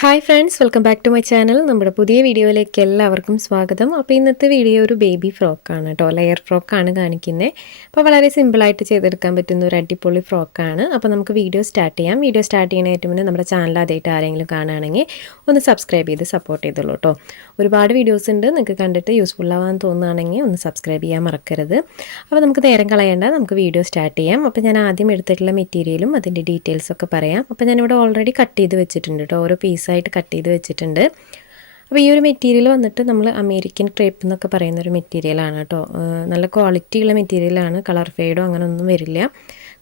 Hi friends, welcome back to my channel. നമ്മുടെ പുതിയ വീഡിയോയിലേക്ക് എല്ലാവർക്കും സ്വാഗതം. അപ്പോൾ ഇന്നത്തെ വീഡിയോ ഒരു ബേബി ഫ്രോക്കാണ് കേട്ടോ, ലെയർ ഫ്രോക്കാണ് കാണിക്കുന്നത്. അപ്പോൾ വളരെ സിമ്പിളായിട്ട് ചെയ്തെടുക്കാൻ പറ്റുന്ന ഒരു അടിപൊളി ഫ്രോക്കാണ്. അപ്പോൾ നമുക്ക് വീഡിയോ സ്റ്റാർട്ട് ചെയ്യാം. വീഡിയോ സ്റ്റാർട്ട് ചെയ്യുന്നതിന് മുന്നേ നമ്മുടെ ചാനൽ ആദ്യമായിട്ട് ആരെങ്കിലും കാണുകയാണെങ്കിൽ ഒന്ന് സബ്സ്ക്രൈബ് ചെയ്ത് സപ്പോർട്ട് ചെയ്തോളൂ കേട്ടോ. ഒരുപാട് വീഡിയോസ് ഉണ്ട്, നിങ്ങൾക്ക് കണ്ടിട്ട് യൂസ്ഫുൾ ആവാൻ തോന്നുകയാണെങ്കിൽ ഒന്ന് സബ്സ്ക്രൈബ് ചെയ്യാൻ മറക്കരുത്. അപ്പോൾ നമുക്ക് നേരം കളയേണ്ട, നമുക്ക് വീഡിയോ സ്റ്റാർട്ട് ചെയ്യാം. അപ്പോൾ ഞാൻ ആദ്യം എടുത്തിട്ടുള്ള മെറ്റീരിയലും അതിൻ്റെ ഡീറ്റെയിൽസൊക്കെ പറയാം. അപ്പോൾ ഞാനിവിടെ ഓൾറെഡി കട്ട് ചെയ്ത് വെച്ചിട്ടുണ്ട് കേട്ടോ, ഓരോ പീസായിട്ട് കട്ട് ചെയ്ത് വെച്ചിട്ടുണ്ട്. അപ്പോൾ ഈ ഒരു മെറ്റീരിയൽ വന്നിട്ട് നമ്മൾ അമേരിക്കൻ ക്രേപ്പ് എന്നൊക്കെ പറയുന്നൊരു മെറ്റീരിയലാണ് കേട്ടോ. നല്ല ക്വാളിറ്റിയുള്ള മെറ്റീരിയലാണ്, കളർ ഫെയ്ഡോ അങ്ങനെ ഒന്നും വരില്ല.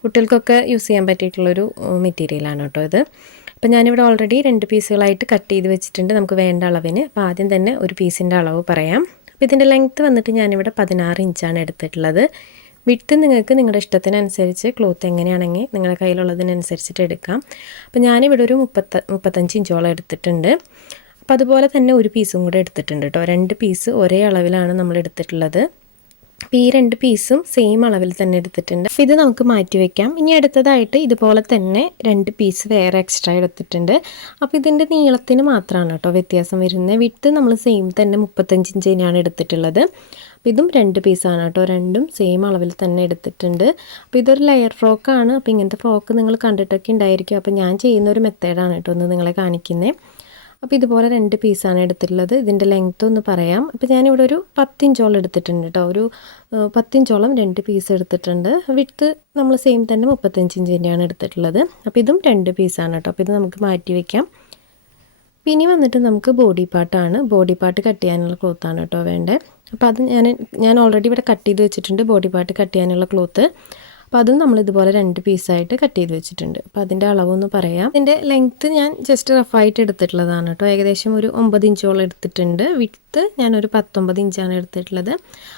കുട്ടികൾക്കൊക്കെ യൂസ് ചെയ്യാൻ പറ്റിയിട്ടുള്ളൊരു മെറ്റീരിയലാണ് കേട്ടോ ഇത്. അപ്പോൾ ഞാനിവിടെ ഓൾറെഡി 2 പീസുകളായിട്ട് കട്ട് ചെയ്ത് വെച്ചിട്ടുണ്ട് നമുക്ക് വേണ്ട അളവിന്. അപ്പോൾ ആദ്യം തന്നെ ഒരു പീസിൻ്റെ അളവ് പറയാം. അപ്പോൾ ഇതിൻ്റെ ലെങ്ത്ത് വന്നിട്ട് ഞാനിവിടെ 16 ഇഞ്ചാണ് എടുത്തിട്ടുള്ളത്. വിട്ട് നിങ്ങൾക്ക് നിങ്ങളുടെ ഇഷ്ടത്തിനനുസരിച്ച് ക്ലോത്ത് എങ്ങനെയാണെങ്കിൽ നിങ്ങളുടെ കയ്യിലുള്ളതിനനുസരിച്ചിട്ട് എടുക്കാം. അപ്പോൾ ഞാനിവിടെ ഒരു 35 ഇഞ്ചോളം എടുത്തിട്ടുണ്ട്. അപ്പോൾ അതുപോലെ തന്നെ ഒരു പീസും കൂടെ എടുത്തിട്ടുണ്ട് കേട്ടോ. 2 പീസ് ഒരേ അളവിലാണ് നമ്മൾ എടുത്തിട്ടുള്ളത്. അപ്പോൾ ഈ 2 പീസും സെയിം അളവിൽ തന്നെ എടുത്തിട്ടുണ്ട്. അപ്പോൾ ഇത് നമുക്ക് മാറ്റി വയ്ക്കാം. ഇനി അടുത്തതായിട്ട് ഇതുപോലെ തന്നെ 2 പീസ് വേറെ എക്സ്ട്രാ എടുത്തിട്ടുണ്ട്. അപ്പോൾ ഇതിൻ്റെ നീളത്തിന് മാത്രമാണ് കേട്ടോ വ്യത്യാസം വരുന്നത്. വിട്ട് നമ്മൾ സെയിം തന്നെ 35 ഇഞ്ച് തന്നെയാണ് എടുത്തിട്ടുള്ളത്. അപ്പോൾ ഇതും 2 പീസാണ് കേട്ടോ, രണ്ടും സെയിം അളവിൽ തന്നെ എടുത്തിട്ടുണ്ട്. അപ്പോൾ ഇതൊരു ലെയർ ഫ്രോക്കാണ്. അപ്പോൾ ഇങ്ങനത്തെ ഫ്രോക്ക് നിങ്ങൾ കണ്ടിട്ടൊക്കെ ഉണ്ടായിരിക്കും. അപ്പോൾ ഞാൻ ചെയ്യുന്ന ഒരു മെത്തേഡാണ് കേട്ടോ ഒന്ന് നിങ്ങളെ കാണിക്കുന്നത്. അപ്പോൾ ഇതുപോലെ 2 പീസാണ് എടുത്തിട്ടുള്ളത്. ഇതിൻ്റെ ലെങ്ത്ത് ഒന്ന് പറയാം. അപ്പോൾ ഞാനിവിടെ ഒരു 10 ഇഞ്ചോളം എടുത്തിട്ടുണ്ട് കേട്ടോ. ഒരു 10 ഇഞ്ചോളം 2 പീസ് എടുത്തിട്ടുണ്ട്. വിട്ട് നമ്മൾ സെയിം തന്നെ 35 ഇഞ്ച് തന്നെയാണ് എടുത്തിട്ടുള്ളത്. അപ്പോൾ ഇതും 2 പീസാണ് കേട്ടോ. അപ്പോൾ ഇത് നമുക്ക് മാറ്റി വയ്ക്കാം. പിന്നെ വന്നിട്ട് നമുക്ക് ബോഡി പാർട്ടാണ്. ബോഡി പാർട്ട് കട്ട് ചെയ്യാനുള്ള ക്ലോത്താണ് കേട്ടോ വേണ്ടത്. അപ്പോൾ അത് ഞാൻ ഓൾറെഡി ഇവിടെ കട്ട് ചെയ്ത് വെച്ചിട്ടുണ്ട് ബോഡി പാർട്ട് കട്ട് ചെയ്യാനുള്ള ക്ലോത്ത്. അപ്പോൾ അതും നമ്മൾ ഇതുപോലെ 2 പീസായിട്ട് കട്ട് ചെയ്ത് വെച്ചിട്ടുണ്ട്. അപ്പോൾ അതിൻ്റെ അളവൊന്ന് പറയാം. ഇതിൻ്റെ ലെങ്ത്ത് ഞാൻ ജസ്റ്റ് റഫായിട്ട് എടുത്തിട്ടുള്ളതാണ് കേട്ടോ. ഏകദേശം ഒരു 9 ഇഞ്ചോളം എടുത്തിട്ടുണ്ട്. വിഡ്ത്ത് ഞാനൊരു 19 ഇഞ്ചാണ് എടുത്തിട്ടുള്ളത്.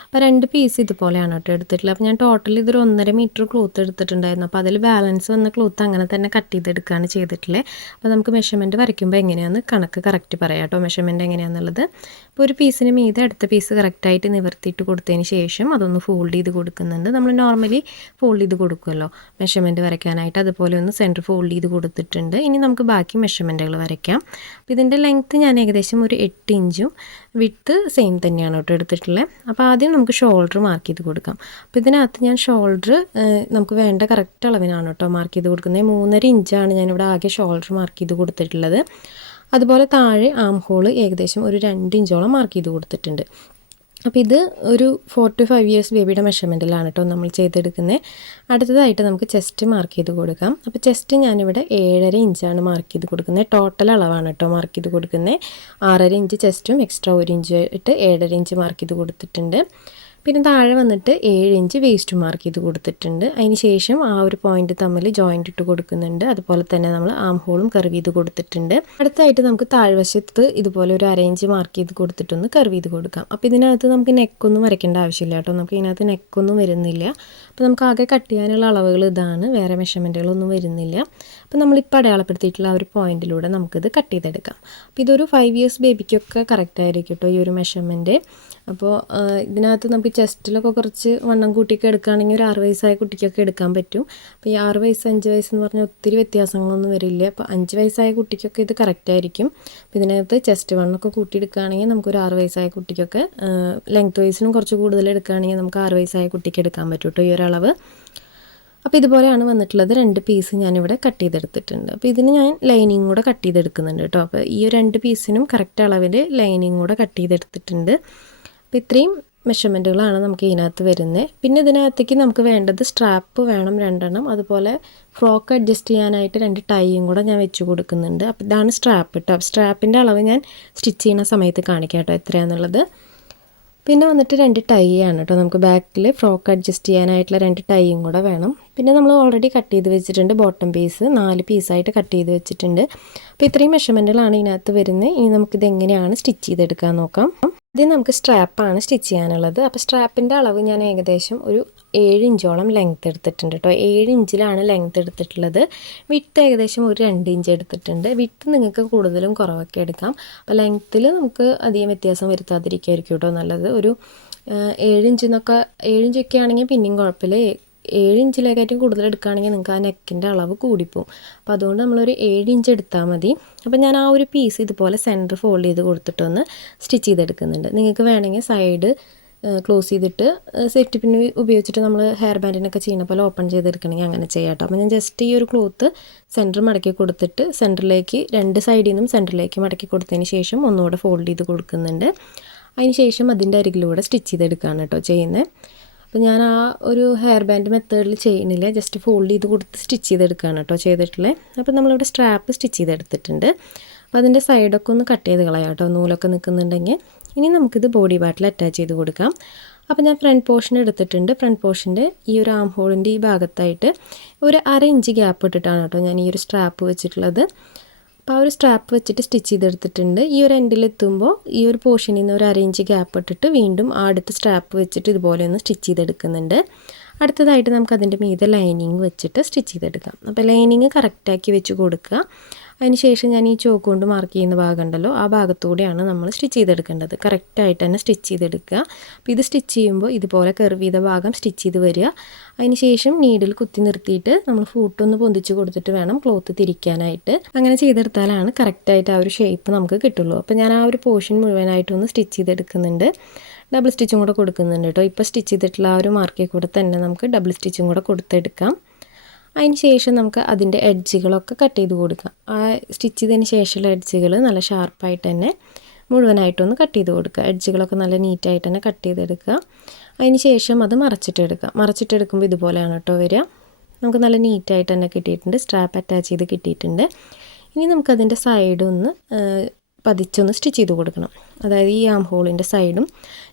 അപ്പോൾ 2 പീസ് ഇതുപോലെയാണ് കേട്ടോ എടുത്തിട്ടുള്ളത്. അപ്പോൾ ഞാൻ ടോട്ടൽ ഇതൊരു 1.5 മീറ്റർ ക്ലോത്ത് എടുത്തിട്ടുണ്ടായിരുന്നു. അപ്പോൾ അതിൽ ബാലൻസ് വന്ന ക്ലോത്ത് അങ്ങനെ തന്നെ കട്ട് ചെയ്തെടുക്കുകയാണ് ചെയ്തിട്ടുള്ളത്. അപ്പോൾ നമുക്ക് മെഷർമെൻറ്റ് വരയ്ക്കുമ്പോൾ എങ്ങനെയാണെന്ന് കണക്ക് കറക്റ്റ് പറയാം കേട്ടോ, മെഷർമെൻറ്റ് എങ്ങനെയാണെന്നുള്ളത്. അപ്പോൾ ഒരു പീസിന് മീതെ അടുത്ത പീസ് കറക്റ്റായിട്ട് നിവർത്തിയിട്ട് കൊടുത്തതിന് ശേഷം അതൊന്ന് ഫോൾഡ് ചെയ്ത് കൊടുക്കുന്നുണ്ട്. നമ്മൾ നോർമലി ഫോൾഡ് ചെയ്ത് കൊടുക്കുമല്ലോ മെഷർമെൻറ്റ് വരയ്ക്കാനായിട്ട്, അതുപോലെ ഒന്ന് സെൻറ്റർ ഫോൾഡ് ചെയ്ത് കൊടുത്തിട്ടുണ്ട്. ഇനി നമുക്ക് ബാക്കി മെഷർമെൻറ്റുകൾ വരയ്ക്കാം. അപ്പോൾ ഇതിൻ്റെ ലെങ്ത്ത് ഞാൻ ഏകദേശം ഒരു 8 ഇഞ്ചും വിഡ്ത്ത് സെയിം തന്നെയാണ് കേട്ടോ എടുത്തിട്ടുള്ളത്. അപ്പോൾ ആദ്യം നമുക്ക് ഷോൾഡർ മാർക്ക് ചെയ്ത് കൊടുക്കാം. അപ്പോൾ ഇതിനകത്ത് ഞാൻ ഷോൾഡർ നമുക്ക് വേണ്ട കറക്റ്റ് അളവിനാണ് കേട്ടോ മാർക്ക് ചെയ്ത് കൊടുക്കുന്നത്. 3.5 ഇഞ്ചാണ് ഞാനിവിടെ ആകെ ഷോൾഡർ മാർക്ക് ചെയ്ത് കൊടുത്തിട്ടുള്ളത്. അതുപോലെ താഴെ ആം ഹോള് ഏകദേശം ഒരു 2 ഇഞ്ചോളം മാർക്ക് ചെയ്ത് കൊടുത്തിട്ടുണ്ട്. അപ്പോൾ ഇത് ഒരു 4 to 5 ഇയേഴ്സ് ബേബിയുടെ മെഷർമെൻറ്റിലാണ് കേട്ടോ നമ്മൾ ചെയ്തെടുക്കുന്നത്. അടുത്തതായിട്ട് നമുക്ക് ചെസ്റ്റ് മാർക്ക് ചെയ്ത് കൊടുക്കാം. അപ്പോൾ ചെസ്റ്റ് ഞാനിവിടെ 7.5 ഇഞ്ചാണ് മാർക്ക് ചെയ്ത് കൊടുക്കുന്നത്. ടോട്ടൽ അളവാണ് കേട്ടോ മാർക്ക് ചെയ്ത് കൊടുക്കുന്നത്. 6.5 ഇഞ്ച് ചെസ്റ്റും എക്സ്ട്രാ 1 ഇഞ്ച് ആയിട്ട് 7.5 ഇഞ്ച് മാർക്ക് ചെയ്ത് കൊടുത്തിട്ടുണ്ട്. പിന്നെ താഴെ വന്നിട്ട് 7 ഇഞ്ച് വേസ്റ്റ് മാർക്ക് ചെയ്ത് കൊടുത്തിട്ടുണ്ട്. അതിന് ശേഷം ആ ഒരു പോയിന്റ് തമ്മിൽ ജോയിൻ്റ് ഇട്ട് കൊടുക്കുന്നുണ്ട്. അതുപോലെ തന്നെ നമ്മൾ ആം ഹോളും കർവ് ചെയ്ത് കൊടുത്തിട്ടുണ്ട്. അടുത്തായിട്ട് നമുക്ക് താഴ്വശത്ത് ഇതുപോലെ ഒരു 1/2 ഇഞ്ച് മാർക്ക് ചെയ്ത് കൊടുത്തിട്ടൊന്ന് കർവ് ചെയ്ത് കൊടുക്കാം. അപ്പോൾ ഇതിനകത്ത് നമുക്ക് നെക്കൊന്നും വരയ്ക്കേണ്ട ആവശ്യമില്ല കേട്ടോ, നമുക്ക് ഇതിനകത്ത് നെക്കൊന്നും വരുന്നില്ല. അപ്പോൾ നമുക്ക് ആകെ കട്ട് ചെയ്യാനുള്ള അളവുകൾ ഇതാണ്, വേറെ മെഷർമെൻറ്റുകളൊന്നും വരുന്നില്ല. അപ്പോൾ നമ്മളിപ്പോൾ അടയാളപ്പെടുത്തിയിട്ടുള്ള ആ ഒരു പോയിന്റിലൂടെ നമുക്കിത് കട്ട് ചെയ്തെടുക്കാം. അപ്പോൾ ഇതൊരു 5 ഇയേഴ്സ് ബേബിക്കൊക്കെ കറക്റ്റ് ആയിരിക്കും കേട്ടോ ഈ ഒരു മെഷർമെൻറ്റ്. അപ്പോൾ ഇതിനകത്ത് നമുക്ക് ചെസ്റ്റിലൊക്കെ കുറച്ച് വണ്ണം കൂട്ടിയൊക്കെ എടുക്കുകയാണെങ്കിൽ ഒരു 6 വയസ്സായ കുട്ടിക്കൊക്കെ എടുക്കാൻ പറ്റും. അപ്പോൾ ഈ 6 വയസ്സ് 5 വയസ്സെന്ന് പറഞ്ഞാൽ ഒത്തിരി വ്യത്യാസങ്ങളൊന്നും വരില്ല. അപ്പോൾ 5 വയസ്സായ കുട്ടിക്കൊക്കെ ഇത് കറക്റ്റ് ആയിരിക്കും. അപ്പോൾ ഇതിനകത്ത് ചെസ്റ്റ് വണ്ണൊക്കെ കൂട്ടിയെടുക്കുകയാണെങ്കിൽ നമുക്കൊരു 6 വയസ്സായ കുട്ടിക്കൊക്കെ ലെങ്ത് വൈസിനും കുറച്ച് കൂടുതൽ എടുക്കുകയാണെങ്കിൽ നമുക്ക് 6 വയസ്സായ കുട്ടിക്ക് എടുക്കാൻ പറ്റും കേട്ടോ ഈ ഒരളവ്. അപ്പോൾ ഇതുപോലെയാണ് വന്നിട്ടുള്ളത്. 2 പീസ് ഞാനിവിടെ കട്ട് ചെയ്തെടുത്തിട്ടുണ്ട്. അപ്പോൾ ഇതിന് ഞാൻ ലൈനിങ് കൂടെ കട്ട് ചെയ്തെടുക്കുന്നുണ്ട് കേട്ടോ. അപ്പോൾ ഈ 2 പീസിനും കറക്റ്റ് അളവിൽ ലൈനിങ് കൂടെ കട്ട് ചെയ്തെടുത്തിട്ടുണ്ട്. അപ്പോൾ ഇത്രയും മെഷർമെൻറ്റുകളാണ് നമുക്ക് ഇതിനകത്ത് വരുന്നത്. പിന്നെ ഇതിനകത്തേക്ക് നമുക്ക് വേണ്ടത് സ്ട്രാപ്പ് വേണം 2 എണ്ണം. അതുപോലെ ഫ്രോക്ക് അഡ്ജസ്റ്റ് ചെയ്യാനായിട്ട് 2 ടൈയും കൂടെ ഞാൻ വെച്ച് കൊടുക്കുന്നുണ്ട്. അപ്പോൾ ഇതാണ് സ്ട്രാപ്പ് കേട്ടോ. സ്ട്രാപ്പിൻ്റെ അളവ് ഞാൻ സ്റ്റിച്ച് ചെയ്യുന്ന സമയത്ത് കാണിക്കാം കേട്ടോ എത്രയാണെന്നുള്ളത്. പിന്നെ വന്നിട്ട് 2 ടൈ ആണ് കേട്ടോ, നമുക്ക് ബാക്കിൽ ഫ്രോക്ക് അഡ്ജസ്റ്റ് ചെയ്യാനായിട്ടുള്ള 2 ടൈയും കൂടെ വേണം. പിന്നെ നമ്മൾ ഓൾറെഡി കട്ട് ചെയ്ത് വെച്ചിട്ടുണ്ട് ബോട്ടം പീസ് 4 പീസായിട്ട് കട്ട് ചെയ്ത് വെച്ചിട്ടുണ്ട്. അപ്പോൾ ഇത്രയും മെഷർമെൻറ്റുകളാണ് ഇതിനകത്ത് വരുന്നത്. ഇനി നമുക്കിത് എങ്ങനെയാണ് സ്റ്റിച്ച് ചെയ്തെടുക്കാൻ നോക്കാം. ആദ്യം നമുക്ക് സ്ട്രാപ്പാണ് സ്റ്റിച്ച് ചെയ്യാനുള്ളത്. അപ്പോൾ സ്ട്രാപ്പിൻ്റെ അളവ് ഞാൻ ഏകദേശം ഒരു 7 ഇഞ്ചോളം ലെങ്ത്ത് എടുത്തിട്ടുണ്ട് കേട്ടോ. 7 ഇഞ്ചിലാണ് ലെങ്ത്ത് എടുത്തിട്ടുള്ളത്. വിഡ്ത്ത് ഏകദേശം ഒരു 2 ഇഞ്ച് എടുത്തിട്ടുണ്ട്. വിഡ്ത്ത് നിങ്ങൾക്ക് കൂടുതലും കുറവൊക്കെ എടുക്കാം. അപ്പോൾ ലെങ്ത്തിൽ നമുക്ക് അധികം വ്യത്യാസം വരുത്താതിരിക്കുമായിരിക്കും കേട്ടോ നല്ലത്. ഒരു 7 ഇഞ്ചൊക്കെ ആണെങ്കിൽ പിന്നെയും കുഴപ്പമില്ല. 7 ഇഞ്ചിലേക്കായിട്ടും കൂടുതൽ എടുക്കുകയാണെങ്കിൽ നിങ്ങൾക്ക് ആ നെക്കിൻ്റെ അളവ് കൂടിപ്പോവും. അപ്പോൾ അതുകൊണ്ട് നമ്മളൊരു 7 ഇഞ്ച് എടുത്താൽ മതി. അപ്പോൾ ഞാൻ ആ ഒരു പീസ് ഇതുപോലെ സെൻറ്റർ ഫോൾഡ് ചെയ്ത് കൊടുത്തിട്ടൊന്ന് സ്റ്റിച്ച് ചെയ്തെടുക്കുന്നുണ്ട്. നിങ്ങൾക്ക് വേണമെങ്കിൽ സൈഡ് ക്ലോസ് ചെയ്തിട്ട് സേഫ്റ്റി പിൻ ഉപയോഗിച്ചിട്ട് നമ്മൾ ഹെയർ ബാൻഡിനൊക്കെ ചെയ്യുന്ന പോലെ ഓപ്പൺ ചെയ്തെടുക്കണമെങ്കിൽ അങ്ങനെ ചെയ്യാം കേട്ടോ. അപ്പോൾ ഞാൻ ജസ്റ്റ് ഈ ഒരു ക്ലോത്ത് സെൻറ്റർ മടക്കി കൊടുത്തിട്ട് സെൻറ്ററിലേക്ക് 2 സൈഡിൽ നിന്നും സെൻറ്ററിലേക്ക് മടക്കി കൊടുത്തതിന് ശേഷം ഒന്നുകൂടെ ഫോൾഡ് ചെയ്ത് കൊടുക്കുന്നുണ്ട്. അതിന് ശേഷം അതിൻ്റെ അരികിലൂടെ സ്റ്റിച്ച് ചെയ്തെടുക്കുകയാണ് കേട്ടോ ചെയ്യുന്നത്. അപ്പോൾ ഞാൻ ആ ഒരു ഹെയർ ബാൻഡ് മെത്തേഡിൽ ചെയ്യുന്നില്ല, ജസ്റ്റ് ഫോൾഡ് ചെയ്ത് കൊടുത്ത് സ്റ്റിച്ച് ചെയ്തെടുക്കുകയാണ് കേട്ടോ ചെയ്തിട്ടുള്ളത്. അപ്പോൾ നമ്മളിവിടെ സ്ട്രാപ്പ് സ്റ്റിച്ച് ചെയ്തെടുത്തിട്ടുണ്ട്. അപ്പോൾ അതിൻ്റെ സൈഡൊക്കെ ഒന്ന് കട്ട് ചെയ്ത് കളയാം കേട്ടോ, നൂലൊക്കെ നിൽക്കുന്നുണ്ടെങ്കിൽ. ഇനി നമുക്കിത് ബോഡി പാർട്ടിൽ അറ്റാച്ച് ചെയ്ത് കൊടുക്കാം. അപ്പോൾ ഞാൻ ഫ്രണ്ട് പോർഷൻ എടുത്തിട്ടുണ്ട്. ഫ്രണ്ട് പോർഷൻ്റെ ഈ ഒരു ആം ഹോളിൻ്റെ ഈ ഭാഗത്തായിട്ട് ഒരു 1/2 ഇഞ്ച് ഗ്യാപ്പ് ഇട്ടിട്ടാണ് കേട്ടോ ഞാൻ ഈ ഒരു സ്ട്രാപ്പ് വെച്ചിട്ടുള്ളത്. അപ്പോൾ ആ ഒരു സ്ട്രാപ്പ് വെച്ചിട്ട് സ്റ്റിച്ച് ചെയ്തെടുത്തിട്ടുണ്ട്. ഈ ഒരു എൻഡിലെത്തുമ്പോൾ ഈ ഒരു പോർഷനിൽ നിന്ന് ഒരു 1/2 ഇഞ്ച് ഗ്യാപ്പ് ഇട്ടിട്ട് വീണ്ടും അടുത്ത സ്ട്രാപ്പ് വെച്ചിട്ട് ഇതുപോലെ ഒന്ന് സ്റ്റിച്ച് ചെയ്തെടുക്കുന്നുണ്ട്. അടുത്തതായിട്ട് നമുക്ക് അതിൻ്റെ മീതെ ലൈനിങ് വെച്ചിട്ട് സ്റ്റിച്ച് ചെയ്തെടുക്കാം. അപ്പോൾ ലൈനിങ് കറക്റ്റാക്കി വെച്ച് കൊടുക്കുക. അതിന് ശേഷം ഞാൻ ഈ ചോക്ക് കൊണ്ട് മാർക്ക് ചെയ്യുന്ന ഭാഗം ഉണ്ടല്ലോ, ആ ഭാഗത്തൂടെയാണ് നമ്മൾ സ്റ്റിച്ച് ചെയ്തെടുക്കേണ്ടത്. കറക്റ്റായിട്ട് തന്നെ സ്റ്റിച്ച് ചെയ്തെടുക്കുക. അപ്പോൾ ഇത് സ്റ്റിച്ച് ചെയ്യുമ്പോൾ ഇതുപോലെ കർവ് ചെയ്ത ഭാഗം സ്റ്റിച്ച് ചെയ്ത് വരിക. അതിന് ശേഷം നീഡിൽ കുത്തി നിർത്തിയിട്ട് നമ്മൾ ഫൂട്ടൊന്ന് പൊന്തിച്ച് കൊടുത്തിട്ട് വേണം ക്ലോത്ത് തിരിക്കാനായിട്ട്. അങ്ങനെ ചെയ്തെടുത്താലാണ് കറക്റ്റായിട്ട് ആ ഒരു ഷേപ്പ് നമുക്ക് കിട്ടുള്ളൂ. അപ്പോൾ ഞാൻ ആ ഒരു പോർഷൻ മുഴുവനായിട്ടൊന്ന് സ്റ്റിച്ച് ചെയ്തെടുക്കുന്നുണ്ട്. ഡബിൾ സ്റ്റിച്ചും കൂടെ കൊടുക്കുന്നുണ്ട് കേട്ടോ. ഇപ്പോൾ സ്റ്റിച്ച് ചെയ്തിട്ടുള്ള ആ ഒരു മാർക്കിൽ കൂടെ തന്നെ നമുക്ക് ഡബിൾ സ്റ്റിച്ചും കൂടെ കൊടുത്തെടുക്കാം. അതിന് ശേഷം നമുക്ക് അതിൻ്റെ എഡ്ജുകളൊക്കെ കട്ട് ചെയ്ത് കൊടുക്കാം. ആ സ്റ്റിച്ച് ചെയ്തതിന് ശേഷമുള്ള എഡ്ജുകൾ നല്ല ഷാർപ്പായിട്ട് തന്നെ മുഴുവനായിട്ടൊന്ന് കട്ട് ചെയ്ത് കൊടുക്കുക. എഡ്ജുകളൊക്കെ നല്ല നീറ്റായിട്ട് തന്നെ കട്ട് ചെയ്തെടുക്കുക. അതിന് ശേഷം അത് മറച്ചിട്ടെടുക്കുക. മറച്ചിട്ടെടുക്കുമ്പോൾ ഇതുപോലെയാണ് കേട്ടോ വരിക. നമുക്ക് നല്ല നീറ്റായിട്ട് തന്നെ കിട്ടിയിട്ടുണ്ട്. സ്ട്രാപ്പ് അറ്റാച്ച് ചെയ്ത് കിട്ടിയിട്ടുണ്ട്. ഇനി നമുക്കതിൻ്റെ സൈഡൊന്ന് പതിച്ചൊന്ന് സ്റ്റിച്ച് ചെയ്ത് കൊടുക്കണം. അതായത് ഈ ആം ഹോളിൻ്റെ സൈഡും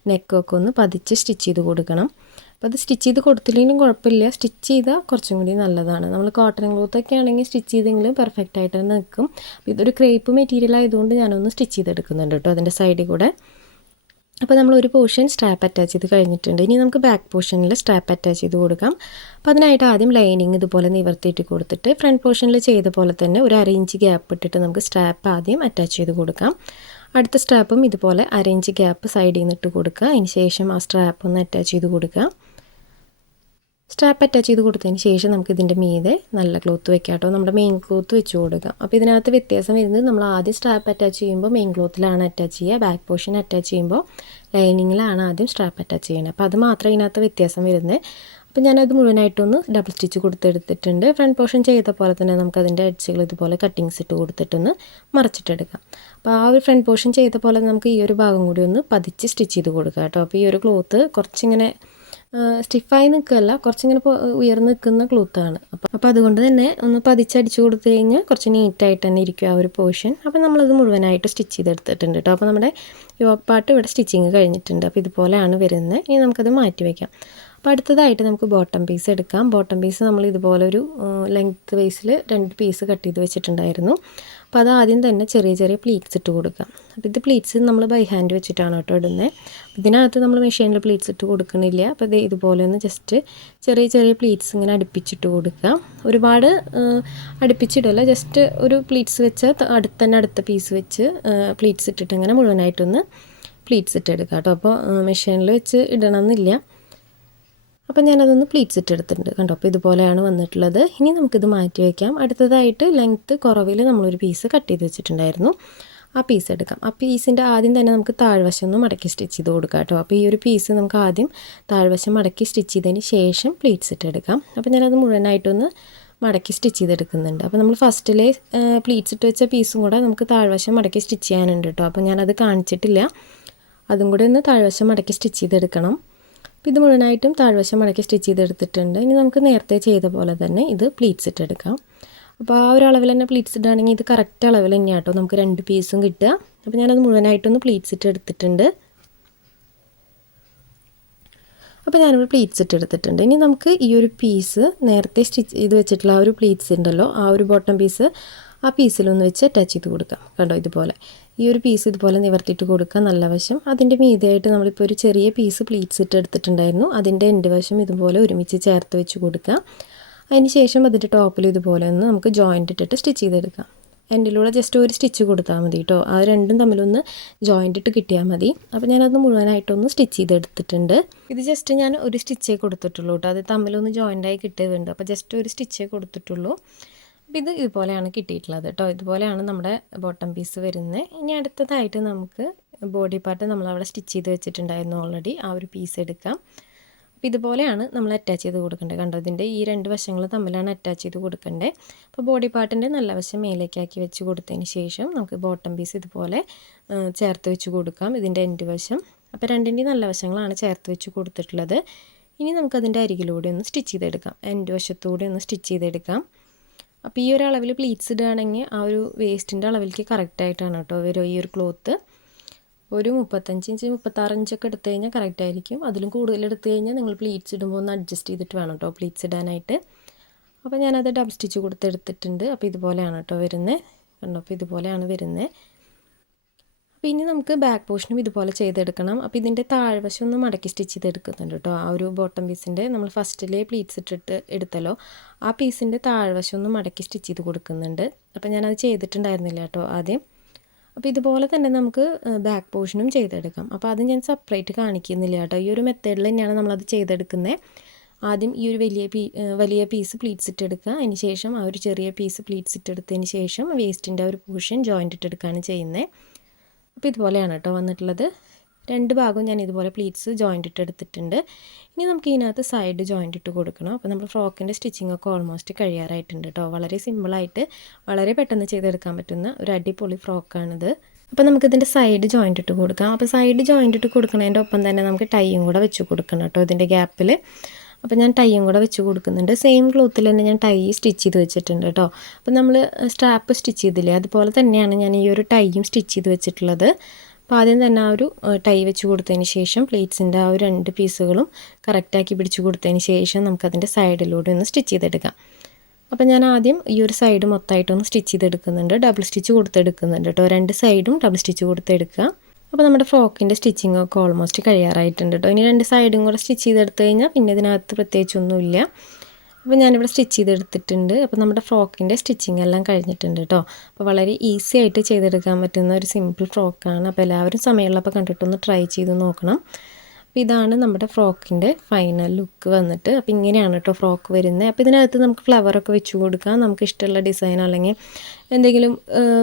നെക്കൊക്കെ ഒന്ന് പതിച്ച് സ്റ്റിച്ച് ചെയ്ത് കൊടുക്കണം. അപ്പോൾ അത് സ്റ്റിച്ച് ചെയ്ത് കൊടുത്തില്ലെങ്കിലും കുഴപ്പമില്ല, സ്റ്റിച്ച് ചെയ്താൽ കുറച്ചും കൂടി നല്ലതാണ്. നമ്മൾ കോട്ടൺ ക്ലോത്തൊക്കെ ആണെങ്കിൽ സ്റ്റിച്ച് ചെയ്തെങ്കിലും പെർഫെക്റ്റ് ആയിട്ട് തന്നെ നിൽക്കും. അപ്പോൾ ഇതൊരു ക്രേപ്പ് മെറ്റീരിയൽ ആയതുകൊണ്ട് ഞാനൊന്ന് സ്റ്റിച്ച് ചെയ്തെടുക്കുന്നുണ്ട് കേട്ടോ അതിൻ്റെ സൈഡിൽ കൂടെ. അപ്പോൾ നമ്മൾ ഒരു പോർഷൻ സ്ട്രാപ്പ് അറ്റാച്ച് ചെയ്ത് കഴിഞ്ഞിട്ടുണ്ട്. ഇനി നമുക്ക് ബാക്ക് പോർഷനിൽ സ്ട്രാപ്പ് അറ്റാച്ച് ചെയ്ത് കൊടുക്കാം. അപ്പോൾ അതിനായിട്ട് ആദ്യം ലൈനിങ് ഇതുപോലെ നിവർത്തിയിട്ട് കൊടുത്തിട്ട് ഫ്രണ്ട് പോർഷനിൽ ചെയ്ത പോലെ തന്നെ ഒരു 1/2 ഇഞ്ച് ഗ്യാപ്പ് ഇട്ടിട്ട് നമുക്ക് സ്ട്രാപ്പ് ആദ്യം അറ്റാച്ച് ചെയ്ത് കൊടുക്കാം. അടുത്ത സ്ട്രാപ്പും ഇതുപോലെ 1/2 ഇഞ്ച് ഗ്യാപ്പ് സൈഡിൽ നിന്ന് ഇട്ട് കൊടുക്കുക. അതിന് ശേഷം ആ സ്ട്രാപ്പ് ഒന്ന് അറ്റാച്ച് ചെയ്ത് കൊടുക്കുക. സ്ട്രാപ്പ് അറ്റാച്ച് ചെയ്ത് കൊടുത്തതിന് ശേഷം നമുക്ക് ഇതിൻ്റെ മീതെ നല്ല ക്ലോത്ത് വെക്കാം കേട്ടോ. നമ്മുടെ മെയിൻ ക്ലോത്ത് വെച്ച് കൊടുക്കാം. അപ്പോൾ ഇതിനകത്ത് വ്യത്യാസം വരുന്നത് നമ്മൾ ആദ്യം സ്ട്രാപ്പ് അറ്റാച്ച് ചെയ്യുമ്പോൾ മെയിൻ ക്ലോത്തിലാണ് അറ്റാച്ച് ചെയ്യുക, ബാക്ക് പോർഷൻ അറ്റാച്ച് ചെയ്യുമ്പോൾ ലൈനിങ്ങിലാണ് ആദ്യം സ്ട്രാപ്പ് അറ്റാച്ച് ചെയ്യുന്നത്. അപ്പോൾ അത് മാത്രമേ ഇതിനകത്ത് വ്യത്യാസം വരുന്നത്. അപ്പോൾ ഞാനത് മുഴുവനായിട്ടൊന്ന് ഡബിൾ സ്റ്റിച്ച് കൊടുത്തെടുത്തിട്ടുണ്ട്. ഫ്രണ്ട് പോർഷൻ ചെയ്ത പോലെ തന്നെ നമുക്കതിൻ്റെ എഡ്ജുകൾ ഇതുപോലെ കട്ടിങ്സ് ഇട്ട് കൊടുത്തിട്ടൊന്ന് മറച്ചിട്ടെടുക്കാം. അപ്പോൾ ആ ഒരു ഫ്രണ്ട് പോർഷൻ ചെയ്ത പോലെ നമുക്ക് ഈ ഒരു ഭാഗം കൂടി ഒന്ന് പതിച്ച് സ്റ്റിച്ച് ചെയ്ത് കൊടുക്കാം കേട്ടോ. അപ്പോൾ ഈ ഒരു ക്ലോത്ത് കുറച്ചിങ്ങനെ സ്റ്റിഫായി നിൽക്കുകയല്ല, കുറച്ചിങ്ങനെ ഉയർന്ന് നിൽക്കുന്ന ക്ലോത്താണ്. അപ്പോൾ അതുകൊണ്ട് തന്നെ ഒന്ന് പതിച്ചടിച്ച് കൊടുത്തു കഴിഞ്ഞാൽ കുറച്ച് നീറ്റായിട്ട് തന്നെ ഇരിക്കും ആ ഒരു പോർഷൻ. അപ്പോൾ നമ്മളത് മുഴുവനായിട്ട് സ്റ്റിച്ച് ചെയ്തെടുത്തിട്ടുണ്ട് കേട്ടോ. അപ്പോൾ നമ്മുടെ യോക്ക് പാർട്ട് ഇവിടെ സ്റ്റിച്ചിങ് കഴിഞ്ഞിട്ടുണ്ട്. അപ്പോൾ ഇതുപോലെയാണ് വരുന്നത്. ഇനി നമുക്കത് മാറ്റി വയ്ക്കാം. അപ്പോൾ അടുത്തതായിട്ട് നമുക്ക് ബോട്ടം പീസ് എടുക്കാം. ബോട്ടം പീസ് നമ്മൾ ഇതുപോലെ ഒരു ലെങ്ത്ത് വൈസിൽ 2 പീസ് കട്ട് ചെയ്ത് വെച്ചിട്ടുണ്ടായിരുന്നു. അപ്പോൾ അത് ആദ്യം തന്നെ ചെറിയ ചെറിയ പ്ലീറ്റ്സ് ഇട്ട് കൊടുക്കാം. അപ്പോൾ ഇത് പ്ലീറ്റ്സ് നമ്മൾ ബൈ ഹാൻഡ് വെച്ചിട്ടാണ് കേട്ടോ ഇടുന്നത്. ഇതിനകത്ത് നമ്മൾ മെഷീനിൽ പ്ലീറ്റ്സ് ഇട്ട് കൊടുക്കണില്ല. അപ്പോൾ ഇത് ഇതുപോലെ ഒന്ന് ജസ്റ്റ് ചെറിയ ചെറിയ പ്ലീറ്റ്സ് ഇങ്ങനെ അടുപ്പിച്ചിട്ട് കൊടുക്കുക. ഒരുപാട് അടുപ്പിച്ചിടല്ല, ജസ്റ്റ് ഒരു പ്ലീറ്റ്സ് വെച്ച് അടുത്ത പീസ് വെച്ച് പ്ലീറ്റ്സ് ഇട്ടിട്ട് ഇങ്ങനെ മുഴുവനായിട്ടൊന്ന് പ്ലീറ്റ്സ് ഇട്ടെടുക്കാം കേട്ടോ. അപ്പോൾ മെഷീനിൽ വെച്ച് ഇടണമെന്നില്ല. അപ്പോൾ ഞാനതൊന്ന് പ്ലീറ്റ്സ് ഇട്ടെടുത്തിട്ടുണ്ട് കണ്ടോ. അപ്പോൾ ഇതുപോലെയാണ് വന്നിട്ടുള്ളത്. ഇനി നമുക്കിത് മാറ്റി വയ്ക്കാം. അടുത്തതായിട്ട് ലെങ്ത്ത് കുറവിൽ നമ്മളൊരു പീസ് കട്ട് ചെയ്ത് വെച്ചിട്ടുണ്ടായിരുന്നു, ആ പീസ് എടുക്കാം. ആ പീസിൻ്റെ ആദ്യം തന്നെ നമുക്ക് താഴ്വശം ഒന്ന് മടക്കി സ്റ്റിച്ച് ചെയ്ത് കൊടുക്കാം കേട്ടോ. അപ്പോൾ ഈ ഒരു പീസ് നമുക്ക് ആദ്യം താഴ്വശം മടക്കി സ്റ്റിച്ച് ചെയ്തതിന് ശേഷം പ്ലീറ്റ്സ് ഇട്ടെടുക്കാം. അപ്പോൾ ഞാനത് മുഴുവനായിട്ടൊന്ന് മടക്കി സ്റ്റിച്ച് ചെയ്തെടുക്കുന്നുണ്ട്. അപ്പോൾ നമ്മൾ ഫസ്റ്റിലെ പ്ലീറ്റ്സ് ഇട്ട് വെച്ച പീസും കൂടെ നമുക്ക് താഴ്വശം മടക്കി സ്റ്റിച്ച് ചെയ്യാനുണ്ട് കേട്ടോ. അപ്പോൾ ഞാനത് കാണിച്ചിട്ടില്ല, അതും കൂടെ ഒന്ന് താഴ്വശം മടക്കി സ്റ്റിച്ച് ചെയ്തെടുക്കണം. അപ്പോൾ ഇത് മുഴുവനായിട്ടും താഴ്വശം മടക്കി സ്റ്റിച്ച് ചെയ്തെടുത്തിട്ടുണ്ട്. ഇനി നമുക്ക് നേരത്തെ ചെയ്ത പോലെ തന്നെ ഇത് പ്ലീറ്റ്സ് ഇട്ടെടുക്കാം. അപ്പോൾ ആ ഒരു അളവിൽ തന്നെ പ്ലീറ്റ്സ് ഇടുകയാണെങ്കിൽ ഇത് കറക്റ്റ് അളവിൽ തന്നെയാണ് കേട്ടോ നമുക്ക് 2 പീസും കിട്ടുക. അപ്പോൾ ഞാനത് മുഴുവനായിട്ടൊന്ന് പ്ലീറ്റ്സ് ഇട്ടെടുത്തിട്ടുണ്ട്. അപ്പോൾ ഞാനിവിടെ പ്ലീറ്റ്സ് ഇട്ടെടുത്തിട്ടുണ്ട്. ഇനി നമുക്ക് ഈ ഒരു പീസ് നേരത്തെ സ്റ്റിച്ച് ചെയ്ത് വെച്ചിട്ടുള്ള ആ ഒരു പ്ലീറ്റ്സ് ഉണ്ടല്ലോ, ആ ഒരു ബോട്ടം പീസ് ആ പീസിലൊന്ന് വെച്ച് അറ്റാച്ച് ചെയ്ത് കൊടുക്കാം കണ്ടോ. ഇതുപോലെ ഈ ഒരു പീസ് ഇതുപോലെ നിവർത്തിയിട്ട് കൊടുക്കുക നല്ല വശം. അതിൻ്റെ മീതെയായിട്ട് നമ്മളിപ്പോൾ ഒരു ചെറിയ പീസ് പ്ലീറ്റ്സ് ഇട്ടെടുത്തിട്ടുണ്ടായിരുന്നു, അതിൻ്റെ എൻഡ് വശം ഇതുപോലെ ഒരുമിച്ച് ചേർത്ത് വെച്ച് കൊടുക്കുക. അതിന് ശേഷം അതിൻ്റെ ടോപ്പിൽ ഇതുപോലെ ഒന്ന് നമുക്ക് ജോയിൻ്റ് ഇട്ടിട്ട് സ്റ്റിച്ച് ചെയ്തെടുക്കാം. എൻഡിലൂടെ ജസ്റ്റ് ഒരു സ്റ്റിച്ച് കൊടുത്താൽ മതി കേട്ടോ. ആ രണ്ടും തമ്മിലൊന്ന് ജോയിൻ്റ് ഇട്ട് കിട്ടിയാൽ മതി. അപ്പോൾ ഞാനത് മുഴുവനായിട്ടൊന്ന് സ്റ്റിച്ച് ചെയ്തെടുത്തിട്ടുണ്ട്. ഇത് ജസ്റ്റ് ഞാൻ ഒരു സ്റ്റിച്ചേ കൊടുത്തിട്ടുള്ളൂ കേട്ടോ. അത് തമ്മിലൊന്ന് ജോയിൻ്റായി കിട്ടിയതുണ്ട്. അപ്പോൾ ജസ്റ്റ് ഒരു സ്റ്റിച്ചേ കൊടുത്തിട്ടുള്ളൂ. അപ്പോൾ ഇത് ഇതുപോലെയാണ് കിട്ടിയിട്ടുള്ളത് കേട്ടോ. ഇതുപോലെയാണ് നമ്മുടെ ബോട്ടം പീസ് വരുന്നത്. ഇനി അടുത്തതായിട്ട് നമുക്ക് ബോഡി പാർട്ട് നമ്മളവിടെ സ്റ്റിച്ച് ചെയ്ത് വെച്ചിട്ടുണ്ടായിരുന്നു ഓൾറെഡി. ആ ഒരു പീസ് എടുക്കാം. അപ്പോൾ ഇതുപോലെയാണ് നമ്മൾ അറ്റാച്ച് ചെയ്ത് കൊടുക്കേണ്ടത്. കണ്ടോ, ഇതിൻ്റെ ഈ രണ്ട് വശങ്ങൾ തമ്മിലാണ് അറ്റാച്ച് ചെയ്ത് കൊടുക്കേണ്ടത്. അപ്പോൾ ബോഡി പാർട്ടിൻ്റെ നല്ല വശം മേലേക്കാക്കി വെച്ച് കൊടുത്തതിന് ശേഷം നമുക്ക് ബോട്ടം പീസ് ഇതുപോലെ ചേർത്ത് വെച്ച് കൊടുക്കാം, ഇതിൻ്റെ എൻഡ് വശം. അപ്പോൾ രണ്ടിൻ്റെയും നല്ല വശങ്ങളാണ് ചേർത്ത് വെച്ച് കൊടുത്തിട്ടുള്ളത്. ഇനി നമുക്കതിൻ്റെ അരികിലൂടെ ഒന്ന് സ്റ്റിച്ച് ചെയ്തെടുക്കാം, എൻഡ് വശത്തൂടെ ഒന്ന് സ്റ്റിച്ച് ചെയ്തെടുക്കാം. അപ്പോൾ ഈ ഒരു അളവിൽ പ്ലീറ്റ്സ് ഇടുകയാണെങ്കിൽ ആ ഒരു വേസ്റ്റിൻ്റെ അളവിലേക്ക് കറക്റ്റായിട്ടാണ് കേട്ടോ വരും ഈ ഒരു ക്ലോത്ത്. ഒരു 35 ഇഞ്ച് 36 ഇഞ്ചൊക്കെ എടുത്തു കഴിഞ്ഞാൽ കറക്റ്റായിരിക്കും. അതിലും കൂടുതൽ എടുത്തു കഴിഞ്ഞാൽ നിങ്ങൾ പ്ലീറ്റ്സ് ഇടുമ്പോൾ ഒന്ന് അഡ്ജസ്റ്റ് ചെയ്തിട്ട് വേണം കേട്ടോ പ്ലീറ്റ്സ് ഇടാനായിട്ട്. അപ്പോൾ ഞാനത് ഡബിൾ സ്റ്റിച്ച് കൊടുത്തെടുത്തിട്ടുണ്ട്. അപ്പോൾ ഇതുപോലെയാണ് കേട്ടോ വരുന്നത്. കണ്ടോ, അപ്പോൾ ഇതുപോലെയാണ് വരുന്നത്. അപ്പോൾ ഇനി നമുക്ക് ബാക്ക് പോർഷനും ഇതുപോലെ ചെയ്തെടുക്കണം. അപ്പോൾ ഇതിൻ്റെ താഴ്വശം ഒന്ന് മടക്കി സ്റ്റിച്ച് ചെയ്തെടുക്കുന്നുണ്ട് കേട്ടോ. ആ ഒരു ബോട്ടം പീസിൻ്റെ നമ്മൾ ഫസ്റ്റിലെ പ്ലീറ്റ്സ് ഇട്ടിട്ട് എടുത്തല്ലോ, ആ പീസിൻ്റെ താഴ്വശം ഒന്ന് മടക്കി സ്റ്റിച്ച് ചെയ്ത് കൊടുക്കുന്നുണ്ട്. അപ്പോൾ ഞാനത് ചെയ്തിട്ടുണ്ടായിരുന്നില്ല കേട്ടോ ആദ്യം. അപ്പോൾ ഇതുപോലെ തന്നെ നമുക്ക് ബാക്ക് പോർഷനും ചെയ്തെടുക്കാം. അപ്പോൾ അത് ഞാൻ സെപ്പറേറ്റ് കാണിക്കുന്നില്ല കേട്ടോ. ഈ ഒരു മെത്തേഡിൽ തന്നെയാണ് നമ്മളത് ചെയ്തെടുക്കുന്നത്. ആദ്യം ഈ ഒരു വലിയ പീസ് പ്ലീറ്റ്സ് ഇട്ടെടുക്കുക, അതിന് ശേഷം ആ ഒരു ചെറിയ പീസ് പ്ലീറ്റ്സ് ഇട്ടെടുത്തതിന് ശേഷം വേസ്റ്റിൻ്റെ ആ ഒരു പോർഷൻ ജോയിൻ്റ് ഇട്ടെടുക്കുകയാണ് ചെയ്യുന്നത്. അപ്പോൾ ഇതുപോലെയാണ് കേട്ടോ വന്നിട്ടുള്ളത്. രണ്ട് ഭാഗവും ഞാൻ ഇതുപോലെ പ്ലീറ്റ്സ് ജോയിൻ്റ് ഇട്ടെടുത്തിട്ടുണ്ട്. ഇനി നമുക്ക് ഇതിനകത്ത് സൈഡ് ജോയിൻ്റ് ഇട്ട് കൊടുക്കണം. അപ്പോൾ നമ്മൾ ഫ്രോക്കിൻ്റെ സ്റ്റിച്ചിങ് ഒക്കെ ഓൾമോസ്റ്റ് കഴിയാറായിട്ടുണ്ട് കേട്ടോ. വളരെ സിമ്പിളായിട്ട് വളരെ പെട്ടെന്ന് ചെയ്തെടുക്കാൻ പറ്റുന്ന ഒരു അടിപൊളി ഫ്രോക്കാണിത്. അപ്പോൾ നമുക്കിതിൻ്റെ സൈഡ് ജോയിൻ്റ് ഇട്ട് കൊടുക്കാം. അപ്പോൾ സൈഡ് ജോയിൻ്റ് ഇട്ട് കൊടുക്കുന്നതിൻ്റെ ഒപ്പം തന്നെ നമുക്ക് ടൈയും കൂടെ വെച്ച് കൊടുക്കണം കേട്ടോ ഇതിൻ്റെ ഗ്യാപ്പിൽ. അപ്പോൾ ഞാൻ ടൈയും കൂടെ വെച്ച് കൊടുക്കുന്നുണ്ട്. സെയിം ക്ലോത്തിൽ തന്നെ ഞാൻ ടൈ സ്റ്റിച്ച് ചെയ്ത് വെച്ചിട്ടുണ്ട് കേട്ടോ. അപ്പോൾ നമ്മൾ സ്ട്രാപ്പ് സ്റ്റിച്ച് ചെയ്തില്ലേ, അതുപോലെ തന്നെയാണ് ഞാൻ ഈ ഒരു ടൈയും സ്റ്റിച്ച് ചെയ്ത് വെച്ചിട്ടുള്ളത്. അപ്പോൾ ആദ്യം തന്നെ ആ ഒരു ടൈ വെച്ച് കൊടുത്തതിന് ശേഷം പ്ലീറ്റ്സിൻ്റെ ആ ഒരു രണ്ട് പീസുകളും കറക്റ്റാക്കി പിടിച്ച് കൊടുത്തതിന് ശേഷം നമുക്കതിൻ്റെ സൈഡിലൂടെ ഒന്ന് സ്റ്റിച്ച് ചെയ്തെടുക്കാം. അപ്പോൾ ഞാൻ ആദ്യം ഈ ഒരു സൈഡ് മൊത്തമായിട്ടൊന്ന് സ്റ്റിച്ച് ചെയ്തെടുക്കുന്നുണ്ട്. ഡബിൾ സ്റ്റിച്ച് കൊടുത്തെടുക്കുന്നുണ്ട് കേട്ടോ. രണ്ട് സൈഡും ഡബിൾ സ്റ്റിച്ച് കൊടുത്തെടുക്കുക. അപ്പോൾ നമ്മുടെ ഫ്രോക്കിൻ്റെ സ്റ്റിച്ചിങ് ഒക്കെ ഓൾമോസ്റ്റ് കഴിയാറായിട്ടുണ്ട് കേട്ടോ. ഇനി രണ്ട് സൈഡും കൂടെ സ്റ്റിച്ച് ചെയ്തെടുത്ത് കഴിഞ്ഞാൽ പിന്നെ ഇതിനകത്ത് പ്രത്യേകിച്ചൊന്നുമില്ല. അപ്പോൾ ഞാനിവിടെ സ്റ്റിച്ച് ചെയ്തെടുത്തിട്ടുണ്ട്. അപ്പോൾ നമ്മുടെ ഫ്രോക്കിൻ്റെ സ്റ്റിച്ചിങ് എല്ലാം കഴിഞ്ഞിട്ടുണ്ട് കേട്ടോ. അപ്പോൾ വളരെ ഈസി ആയിട്ട് ചെയ്തെടുക്കാൻ പറ്റുന്ന ഒരു സിമ്പിൾ ഫ്രോക്കാണ്. അപ്പോൾ എല്ലാവരും സമയമുള്ളപ്പോൾ കണ്ടിട്ടൊന്ന് ട്രൈ ചെയ്ത് നോക്കണം. അപ്പോൾ ഇതാണ് നമ്മുടെ ഫ്രോക്കിൻ്റെ ഫൈനൽ ലുക്ക് വന്നിട്ട്. അപ്പോൾ ഇങ്ങനെയാണ് കേട്ടോ ഫ്രോക്ക് വരുന്നത്. അപ്പോൾ ഇതിനകത്ത് നമുക്ക് ഫ്ലവറൊക്കെ വെച്ച് കൊടുക്കാം, നമുക്ക് ഇഷ്ടമുള്ള ഡിസൈൻ അല്ലെങ്കിൽ എന്തെങ്കിലും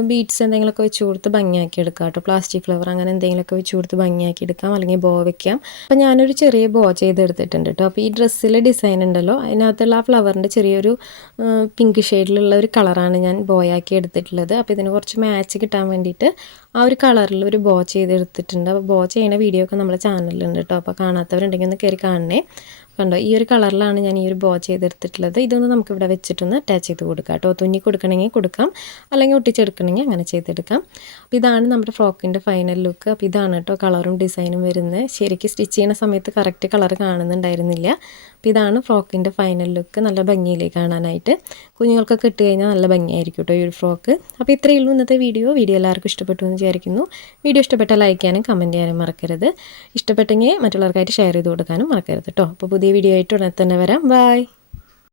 ബീഡ്സ് എന്തെങ്കിലുമൊക്കെ വെച്ച് കൊടുത്ത് ഭംഗിയാക്കി എടുക്കാം കേട്ടോ. പ്ലാസ്റ്റിക് ഫ്ലവർ അങ്ങനെ എന്തെങ്കിലുമൊക്കെ വെച്ച് കൊടുത്ത് ഭംഗിയാക്കി എടുക്കാം, അല്ലെങ്കിൽ ബോ വെക്കാം. അപ്പോൾ ഞാനൊരു ചെറിയ ബോ ചെയ്തെടുത്തിട്ടുണ്ട് കേട്ടോ. അപ്പോൾ ഈ ഡ്രസ്സിലെ ഡിസൈൻ ഉണ്ടല്ലോ, അതിനകത്തുള്ള ആ ഫ്ലവറിൻ്റെ ചെറിയൊരു പിങ്ക് ഷെയ്ഡിലുള്ള ഒരു കളറാണ് ഞാൻ ബോയാക്കി എടുത്തിട്ടുള്ളത്. അപ്പോൾ ഇതിന് കുറച്ച് മാച്ച് കിട്ടാൻ വേണ്ടിയിട്ട് ആ ഒരു കളറിൽ ഒരു ബോ ചെയ്തെടുത്തിട്ടുണ്ട്. അപ്പോൾ ബോ ചെയ്യുന്ന വീഡിയോ ഒക്കെ നമ്മുടെ ചാനലിലുണ്ട് കേട്ടോ. അപ്പോൾ കാണാത്തവരുണ്ടെങ്കിൽ ഒന്ന് കയറി കാണണേ. കണ്ടോ, ഈ ഒരു കളറിലാണ് ഞാൻ ഈ ഒരു ബോ ചെയ്തെടുത്തിട്ടുള്ളത്. ഇതൊന്ന് നമുക്കിവിടെ വെച്ചിട്ടൊന്ന് അറ്റാച്ച് ചെയ്ത് കൊടുക്കാം കേട്ടോ. തുന്നി കൊടുക്കണമെങ്കിൽ കൊടുക്കാം, അല്ലെങ്കിൽ ഒട്ടിച്ചെടുക്കണമെങ്കിൽ അങ്ങനെ ചെയ്തെടുക്കാം. അപ്പോൾ ഇതാണ് നമ്മുടെ ഫ്രോക്കിൻ്റെ ഫൈനൽ ലുക്ക്. അപ്പോൾ ഇതാണ് കേട്ടോ കളറും ഡിസൈനും വരുന്നത്. ശരിക്കും സ്റ്റിച്ച് ചെയ്യുന്ന സമയത്ത് കറക്റ്റ് കളർ കാണുന്നുണ്ടായിരുന്നില്ല. അപ്പോൾ ഇതാണ് ഫ്രോക്കിൻ്റെ ഫൈനൽ ലുക്ക്. നല്ല ഭംഗിയിലേക്ക് കാണാനായിട്ട് കുഞ്ഞുങ്ങൾക്കൊക്കെ ഇട്ട് കഴിഞ്ഞാൽ നല്ല ഭംഗിയായിരിക്കും കേട്ടോ ഈ ഒരു ഫ്രോക്ക്. അപ്പോൾ ഇത്രയേ ഉള്ളൂ ഇന്നത്തെ വീഡിയോ എല്ലാവർക്കും ഇഷ്ടപ്പെട്ടു എന്ന് വിചാരിക്കുന്നു. വീഡിയോ ഇഷ്ടപ്പെട്ടാൽ ലൈക്ക് ചെയ്യാനും കമൻറ്റ് ചെയ്യാനും മറക്കരുത്. ഇഷ്ടപ്പെട്ടെങ്കിൽ മറ്റുള്ളവർക്കായിട്ട് ഷെയർ ചെയ്ത് കൊടുക്കാനും മറക്കരുത് കേട്ടോ. അപ്പോൾ പുതിയ വീഡിയോ ആയിട്ട് ഉടനെ തന്നെ വരാം. ബൈ.